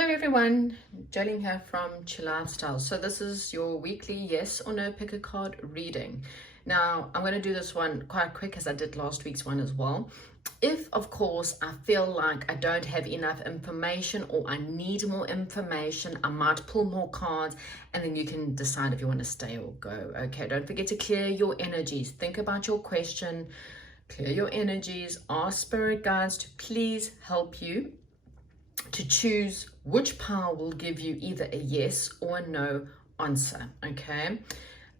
Hello everyone, Jolene here from Chill Lifestyle. So this is your weekly yes or no pick a card reading. Now I'm going to do this one quite quick as I did last week's one as well. If of course I feel like I don't have enough information or I need more information, I might pull more cards and then you can decide if you want to stay or go. Okay, don't forget to clear your energies. Think about your question, clear your energies, ask spirit guides to please help you to choose which power will give you either a yes or a no answer. Okay,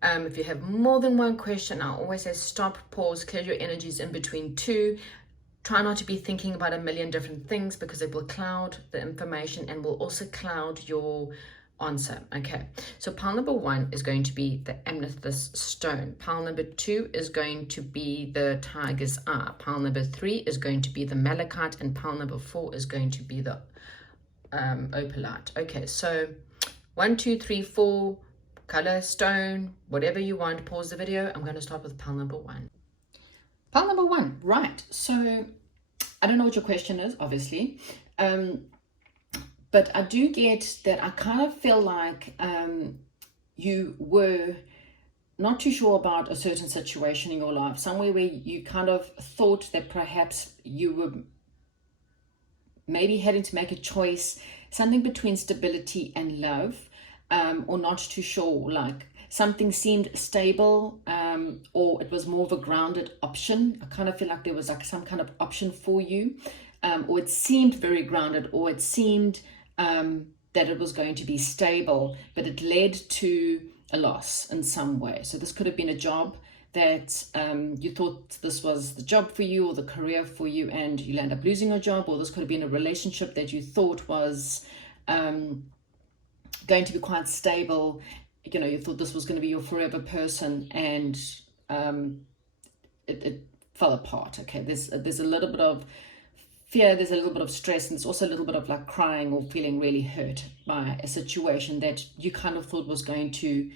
if you have more than one question, I always say stop, pause, clear your energies in between two. Try not to be thinking about a million different things because it will cloud the information and will also cloud your answer. Okay, so pile number one is going to be the amethyst stone. Pile number two is going to be the tiger's eye. Pile number three is going to be the malachite, and pile number four is going to be the opalite. Okay, so 1, 2, 3, 4, color, stone, whatever you want. Pause the video. I'm going to start with pile number one. Pile number one, right. So I don't know what your question is, obviously. But I do get that I kind of feel like you were not too sure about a certain situation in your life, somewhere where you kind of thought that perhaps you were maybe having to make a choice, something between stability and love, or not too sure, like something seemed stable, or it was more of a grounded option. I kind of feel like there was like some kind of option for you, or it seemed very grounded, or it seemed that it was going to be stable, but it led to a loss in some way. So this could have been a job that you thought this was the job for you or the career for you, and you end up losing your job. Or this could have been a relationship that you thought was going to be quite stable. You know, you thought this was going to be your forever person, and it fell apart. Okay, there's a little bit of fear, there's a little bit of stress, and there's also a little bit of like crying or feeling really hurt by a situation that you kind of thought was going to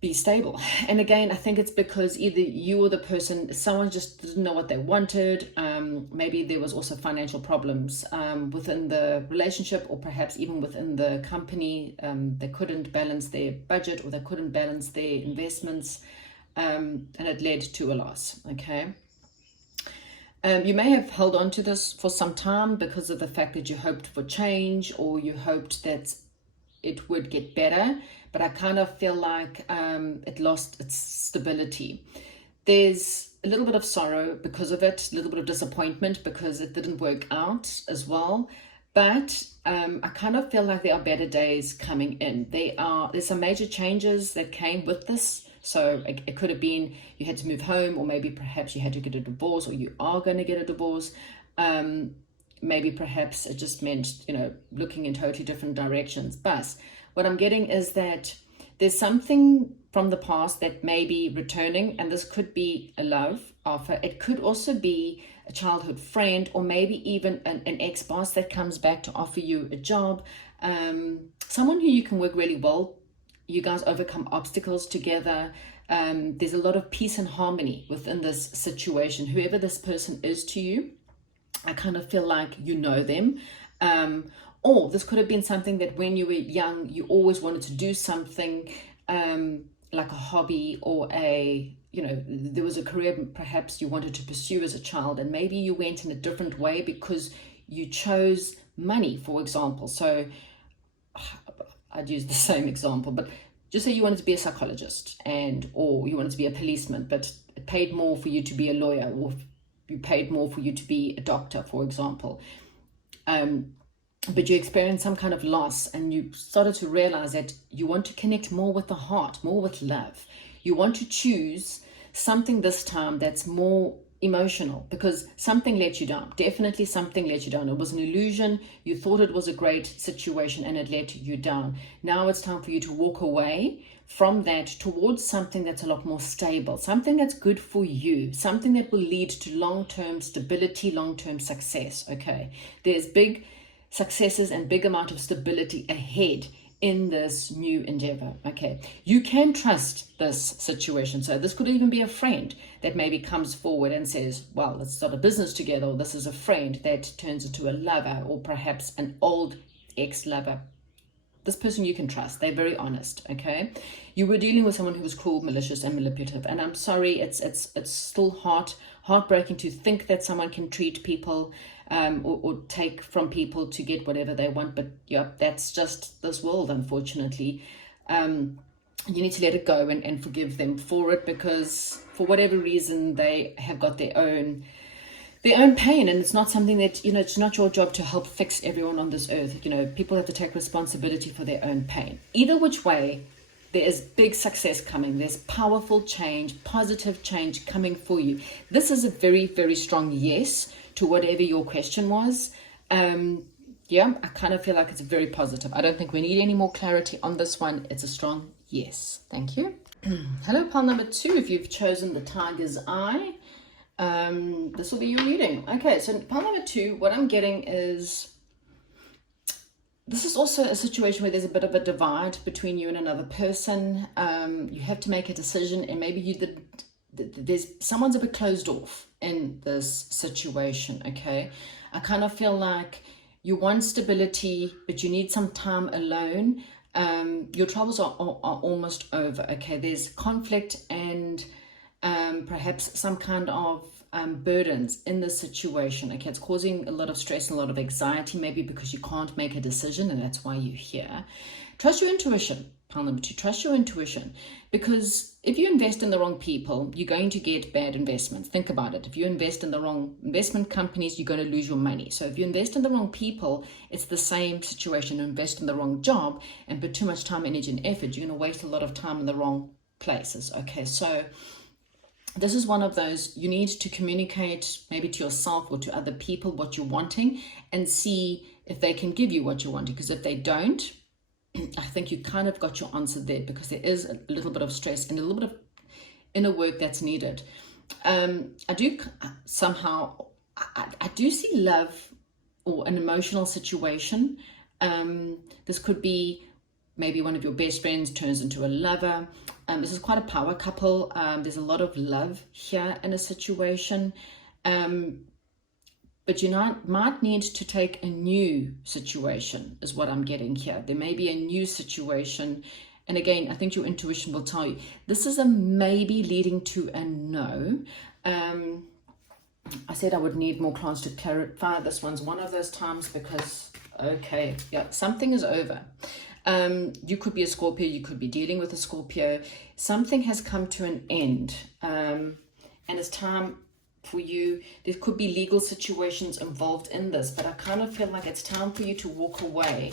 be stable. And again, I think it's because either you or the person, someone just didn't know what they wanted. Maybe there was also financial problems within the relationship, or perhaps even within the company. They couldn't balance their budget, or they couldn't balance their investments, and it led to a loss. Okay. You may have held on to this for some time because of the fact that you hoped for change, or you hoped that it would get better, but I kind of feel like it lost its stability. There's a little bit of sorrow because of it, a little bit of disappointment because it didn't work out as well, but I kind of feel like there are better days coming in. There's some major changes that came with this. So it could have been you had to move home, or maybe perhaps you had to get a divorce, or you are going to get a divorce. Maybe perhaps it just meant, you know, looking in totally different directions. But what I'm getting is that there's something from the past that may be returning, and this could be a love offer. It could also be a childhood friend, or maybe even an ex-boss that comes back to offer you a job. Someone who you can work really well. You guys overcome obstacles together. There's a lot of peace and harmony within this situation. Whoever this person is to you, I kind of feel like you know them. Or this could have been something that when you were young, you always wanted to do something like a hobby, or there was a career perhaps you wanted to pursue as a child, and maybe you went in a different way because you chose money, for example. So I'd use the same example, but just say you wanted to be a psychologist, or you wanted to be a policeman, but it paid more for you to be a lawyer, or you paid more for you to be a doctor, for example. But you experienced some kind of loss, and you started to realize that you want to connect more with the heart, more with love. You want to choose something this time that's more emotional, because something let you down. Definitely something let you down. It was an illusion. You thought it was a great situation, and it let you down. Now it's time for you to walk away from that towards something that's a lot more stable, something that's good for you, something that will lead to long-term stability, long-term success. Okay, there's big successes and big amount of stability ahead in this new endeavor. Okay, you can trust this situation. So this could even be a friend that maybe comes forward and says, well, let's start a business together. Or this is a friend that turns into a lover, or perhaps an old ex-lover. This person you can trust. They're very honest, okay? You were dealing with someone who was cruel, malicious, and manipulative. And I'm sorry, it's still heartbreaking to think that someone can treat people or take from people to get whatever they want. But yeah, that's just this world, unfortunately. You need to let it go and forgive them for it, because for whatever reason, they have got their own pain, and it's not something that, it's not your job to help fix everyone on this earth. People have to take responsibility for their own pain. Either which way, there is big success coming. There's powerful change, positive change coming for you. This is a very, very strong yes to whatever your question was. Yeah, I kind of feel like it's very positive. I don't think we need any more clarity on this one. It's a strong yes. Thank you. Hello, pile number 2. If you've chosen the Tiger's Eye, this will be your reading. Okay, so pile number 2, what I'm getting is, this is also a situation where there's a bit of a divide between you and another person. You have to make a decision, and maybe someone's a bit closed off in this situation, okay? I kind of feel like you want stability, but you need some time alone. Your troubles are almost over, okay? There's conflict and perhaps some kind of burdens in this situation, okay? It's causing a lot of stress and a lot of anxiety, maybe because you can't make a decision, and that's why you're here. Trust your intuition. Pile number 2, trust your intuition, because if you invest in the wrong people, you're going to get bad investments. Think about it. If you invest in the wrong investment companies, you're going to lose your money. So if you invest in the wrong people, it's the same situation. You invest in the wrong job and put too much time, energy, and effort, you're going to waste a lot of time in the wrong places, okay? So this is one of those, you need to communicate maybe to yourself or to other people what you're wanting, and see if they can give you what you're wanting. Because if they don't, I think you kind of got your answer there, because there is a little bit of stress and a little bit of inner work that's needed. I do see love or an emotional situation. This could be maybe one of your best friends turns into a lover. This is quite a power couple. There's a lot of love here in a situation. But you might need to take a new situation, is what I'm getting here. There may be a new situation. And again, I think your intuition will tell you. This is a maybe leading to a no. I said I would need more class to clarify. This one's one of those times, because, okay, yeah, something is over. You could be a Scorpio. You could be dealing with a Scorpio. Something has come to an end. And it's time for you. There could be legal situations involved in this, but I kind of feel like it's time for you to walk away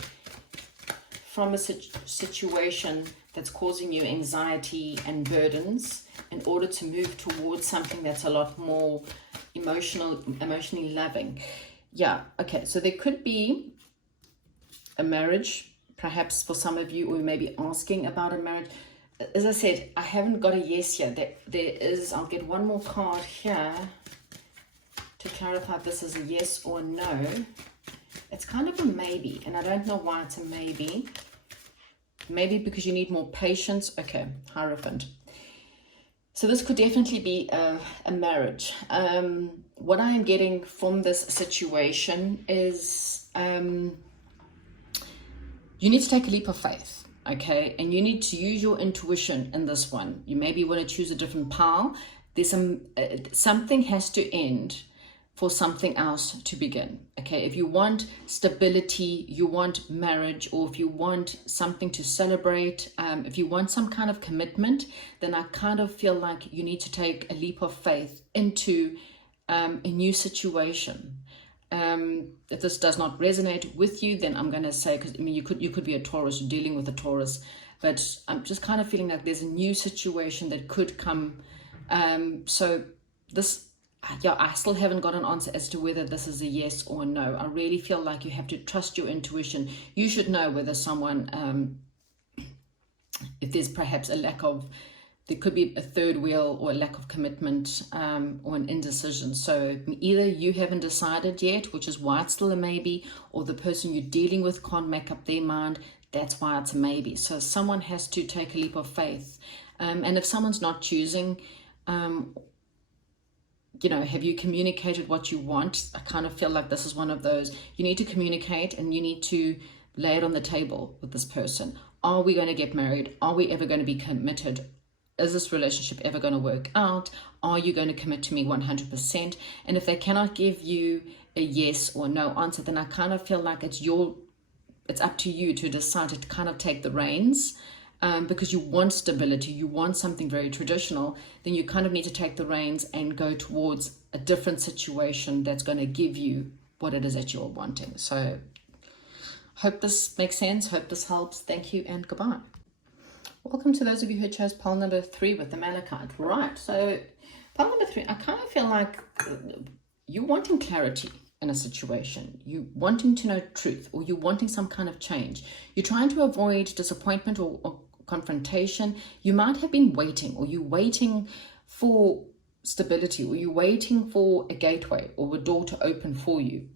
from a situation that's causing you anxiety and burdens, in order to move towards something that's a lot more emotionally loving. Yeah, okay, so there could be a marriage, perhaps for some of you, or maybe asking about a marriage. As I said, I haven't got a yes here. There is, I'll get one more card here to clarify if this is a yes or no. It's kind of a maybe, and I don't know why it's a maybe. Maybe because you need more patience. Okay, Hierophant. So this could definitely be a marriage. What I am getting from this situation is you need to take a leap of faith, okay? And you need to use your intuition in this one. You maybe want to choose a different pile. There's something has to end for something else to begin, okay? If you want stability, you want marriage, or if you want something to celebrate, if you want some kind of commitment, then I kind of feel like you need to take a leap of faith into a new situation. If this does not resonate with you, then I'm going to say, because I mean, you could be a Taurus, you're dealing with a Taurus, but I'm just kind of feeling like there's a new situation that could come. So this, yeah, I still haven't got an answer as to whether this is a yes or no. I really feel like you have to trust your intuition. You should know whether someone, if there's perhaps a lack of, there could be a third wheel or a lack of commitment, or an indecision. So either you haven't decided yet, which is why it's still a maybe, or the person you're dealing with can't make up their mind. That's why it's a maybe. So someone has to take a leap of faith. And if someone's not choosing, you know, have you communicated what you want? I kind of feel like this is one of those, you need to communicate and you need to lay it on the table with this person. Are we going to get married? Are we ever going to be committed? Is this relationship ever going to work out? Are you going to commit to me 100%? And if they cannot give you a yes or no answer, then I kind of feel like it's up to you to decide to kind of take the reins, because you want stability, you want something very traditional. Then you kind of need to take the reins and go towards a different situation that's going to give you what it is that you're wanting. So hope this makes sense. Hope this helps. Thank you and goodbye. Welcome to those of you who chose pile number 3 with the Malachite. Right, so pile number 3, I kind of feel like you're wanting clarity in a situation. You wanting to know truth, or you're wanting some kind of change. You're trying to avoid disappointment or confrontation. You might have been waiting, or you're waiting for stability, or you're waiting for a gateway or a door to open for you.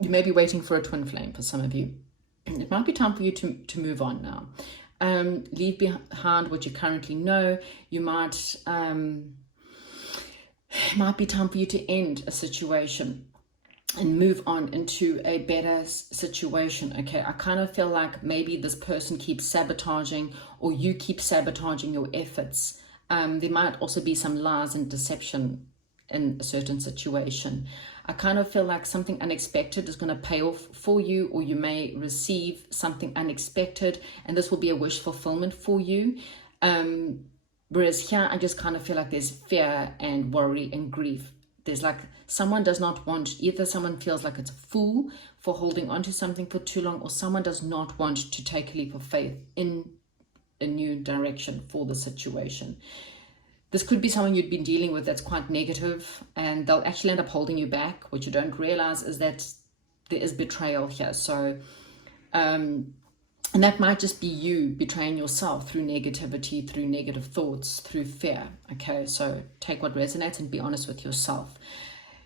You may be waiting for a twin flame for some of you. It might be time for you to move on now. Leave behind what you currently know. You might be time for you to end a situation and move on into a better situation. Okay, I kind of feel like maybe this person keeps sabotaging, or you keep sabotaging your efforts. There might also be some lies and deception in a certain situation. I kind of feel like something unexpected is going to pay off for you, or you may receive something unexpected, and this will be a wish fulfillment for you. Whereas here, I just kind of feel like there's fear and worry and grief. There's like someone does not want, either someone feels like it's a fool for holding on to something for too long, or someone does not want to take a leap of faith in a new direction for the situation. This could be someone you've been dealing with that's quite negative, and they'll actually end up holding you back. What you don't realize is that there is betrayal here. So, and that might just be you betraying yourself through negativity, through negative thoughts, through fear. Okay, so take what resonates and be honest with yourself.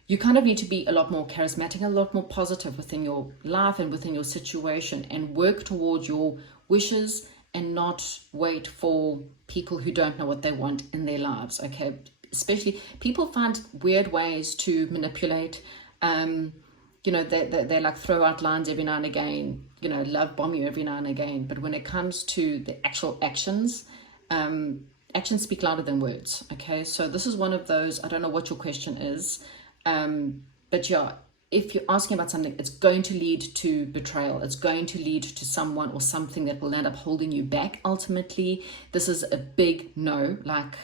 You kind of need to be a lot more charismatic, a lot more positive within your life and within your situation, and work towards your wishes and not wait for people who don't know what they want in their lives. Okay, especially people find weird ways to manipulate. They like throw out lines every now and again, love bomb you every now and again. But when it comes to the actual actions, actions speak louder than words. Okay, so this is one of those, I don't know what your question is, but yeah, if you're asking about something, it's going to lead to betrayal. It's going to lead to someone or something that will end up holding you back. Ultimately, this is a big no. Like,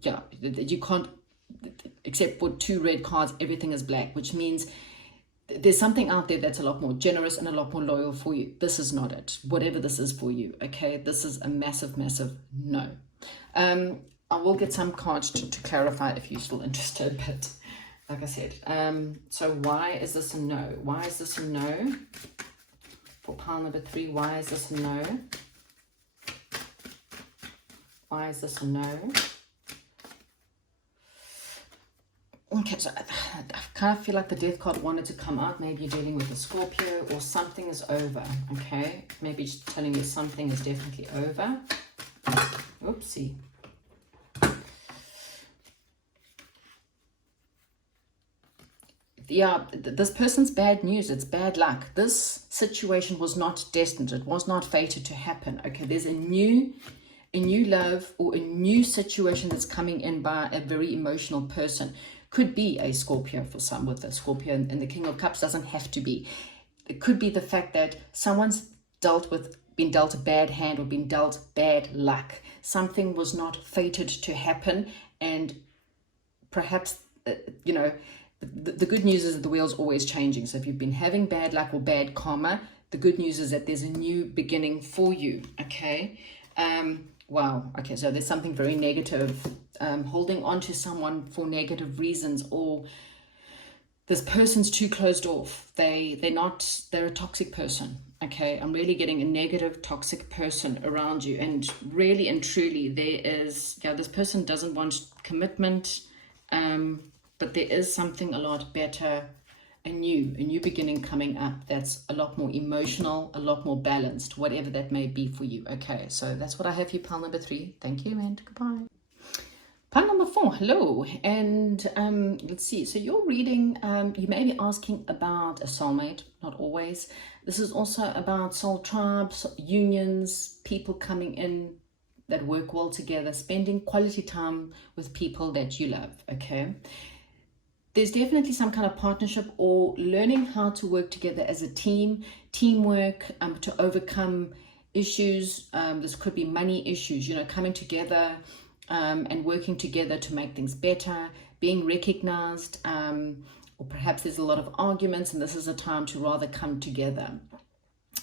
yeah, you can't, except for 2 red cards, everything is black, which means there's something out there that's a lot more generous and a lot more loyal for you. This is not it. Whatever this is for you, okay? This is a massive, massive no. I will get some cards to clarify if you're still interested, but like I said, so why is this a no? Why is this a no? For pile number 3, why is this a no? Why is this a no? Okay, so I kind of feel like the death card wanted to come out. Maybe you're dealing with a Scorpio, or something is over, okay? Maybe it's telling you something is definitely over. Oopsie. Yeah, this person's bad news. It's bad luck. This situation was not destined. It was not fated to happen. Okay, there's a new love or a new situation that's coming in by a very emotional person. Could be a Scorpio for some, with a Scorpio and the King of Cups. Doesn't have to be. It could be the fact that someone's been dealt a bad hand, or been dealt bad luck. Something was not fated to happen, and perhaps, the good news is that the wheel's always changing. So if you've been having bad luck or bad karma, the good news is that there's a new beginning for you, okay? Wow, okay, so there's something very negative, holding on to someone for negative reasons, or this person's too closed off. They're a toxic person, okay? I'm really getting a negative, toxic person around you, and really and truly this person doesn't want commitment, but there is something a lot better, a new beginning coming up that's a lot more emotional, a lot more balanced, whatever that may be for you. Okay, so that's what I have for you, pile number 3. Thank you and goodbye. Pile number 4, hello. And let's see. So you're reading, you may be asking about a soulmate, not always. This is also about soul tribes, unions, people coming in that work well together, spending quality time with people that you love, okay? There's definitely some kind of partnership or learning how to work together as a team, teamwork to overcome issues. This could be money issues, you know, coming together and working together to make things better, being recognized, or perhaps there's a lot of arguments and this is a time to rather come together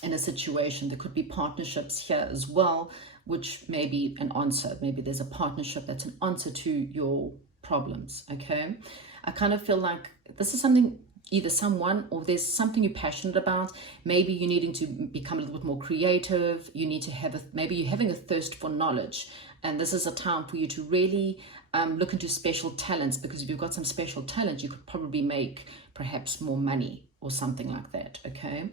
in a situation. There could be partnerships here as well, which may be an answer. Maybe there's a partnership that's an answer to your problems, okay? I kind of feel like this is something, either someone or there's something you're passionate about. Maybe you're needing to become a little bit more creative. You need to have maybe you're having a thirst for knowledge. And this is a time for you to really look into special talents, because if you've got some special talent, you could probably make perhaps more money or something like that, okay?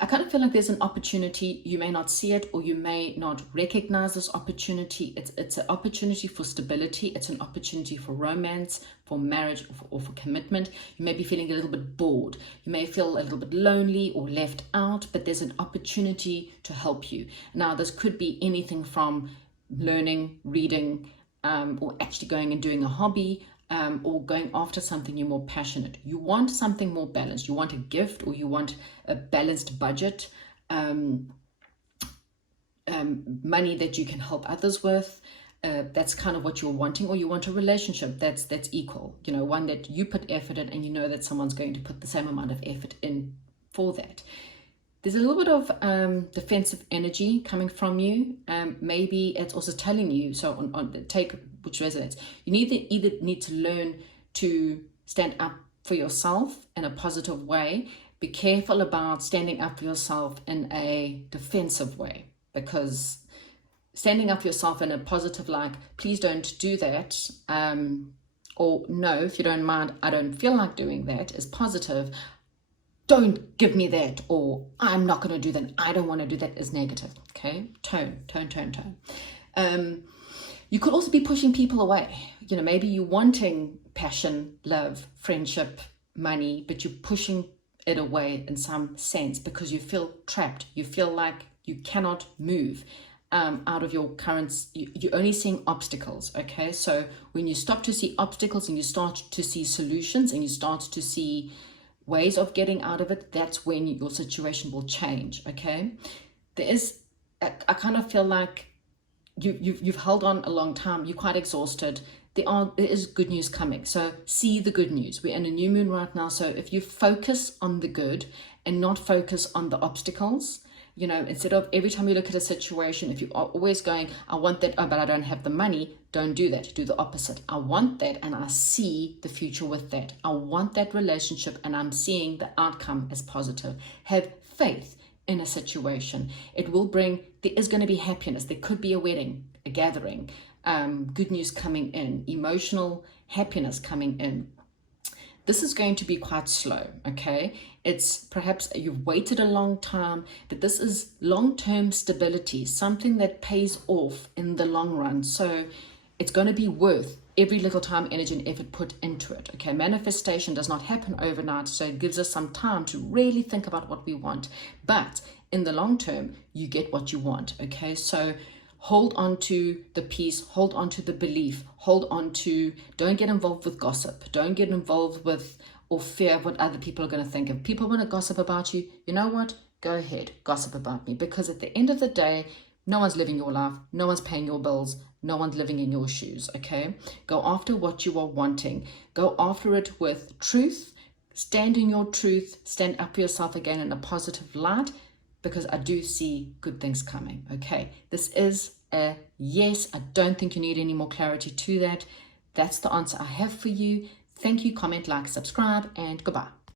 I kind of feel like there's an opportunity. You may not see it or you may not recognize this opportunity. It's an opportunity for stability. It's an opportunity for romance, for marriage, or for commitment. You may be feeling a little bit bored. You may feel a little bit lonely or left out, but there's an opportunity to help you. Now, this could be anything from learning, reading, or actually going and doing a hobby, or going after something you're more passionate. You want something more balanced. You want a gift, or you want a balanced budget, money that you can help others with. That's kind of what you're wanting. Or you want a relationship that's equal, you know, one that you put effort in and you know that someone's going to put the same amount of effort in for that. There's a little bit of defensive energy coming from you. Maybe it's also telling you, so on take which resonates, you either need to learn to stand up for yourself in a positive way. Be careful about standing up for yourself in a defensive way, because standing up for yourself in a positive, like, please don't do that, or no, if you don't mind, I don't feel like doing that, is positive. Don't give me that, or I'm not going to do that, I don't want to do that, is negative, okay? Tone. You could also be pushing people away. You know, maybe you're wanting passion, love, friendship, money, but you're pushing it away in some sense because you feel trapped. You feel like you cannot move out of your current, you're only seeing obstacles, okay? So when you stop to see obstacles and you start to see solutions and you start to see ways of getting out of it, that's when your situation will change, okay? I kind of feel like you've held on a long time, you're quite exhausted. There is good news coming, so see the good news. We're in a new moon right now, so if you focus on the good and not focus on the obstacles, you know, instead of every time you look at a situation, if you are always going, I want that, oh, but I don't have the money, don't do that. Do the opposite. I want that and I see the future with that. I want that relationship and I'm seeing the outcome as positive. Have faith in a situation. It will bring, there is going to be happiness. There could be a wedding, a gathering, good news coming in, emotional happiness coming in. This is going to be quite slow, okay? It's perhaps you've waited a long time, but this is long-term stability, something that pays off in the long run. So it's going to be worth every little time, energy, and effort put into it, okay? Manifestation does not happen overnight, so it gives us some time to really think about what we want. But in the long term, you get what you want, okay? So hold on to the peace, hold on to the belief, hold on to, don't get involved with gossip, don't get involved with or fear of what other people are going to think. If people want to gossip about you, you know what? Go ahead, gossip about me. Because at the end of the day, no one's living your life, no one's paying your bills, no one's living in your shoes, okay? Go after what you are wanting. Go after it with truth, stand in your truth, stand up for yourself again in a positive light, because I do see good things coming, okay? This is a yes. I don't think you need any more clarity to that. That's the answer I have for you. Thank you. Comment, like, subscribe, and goodbye.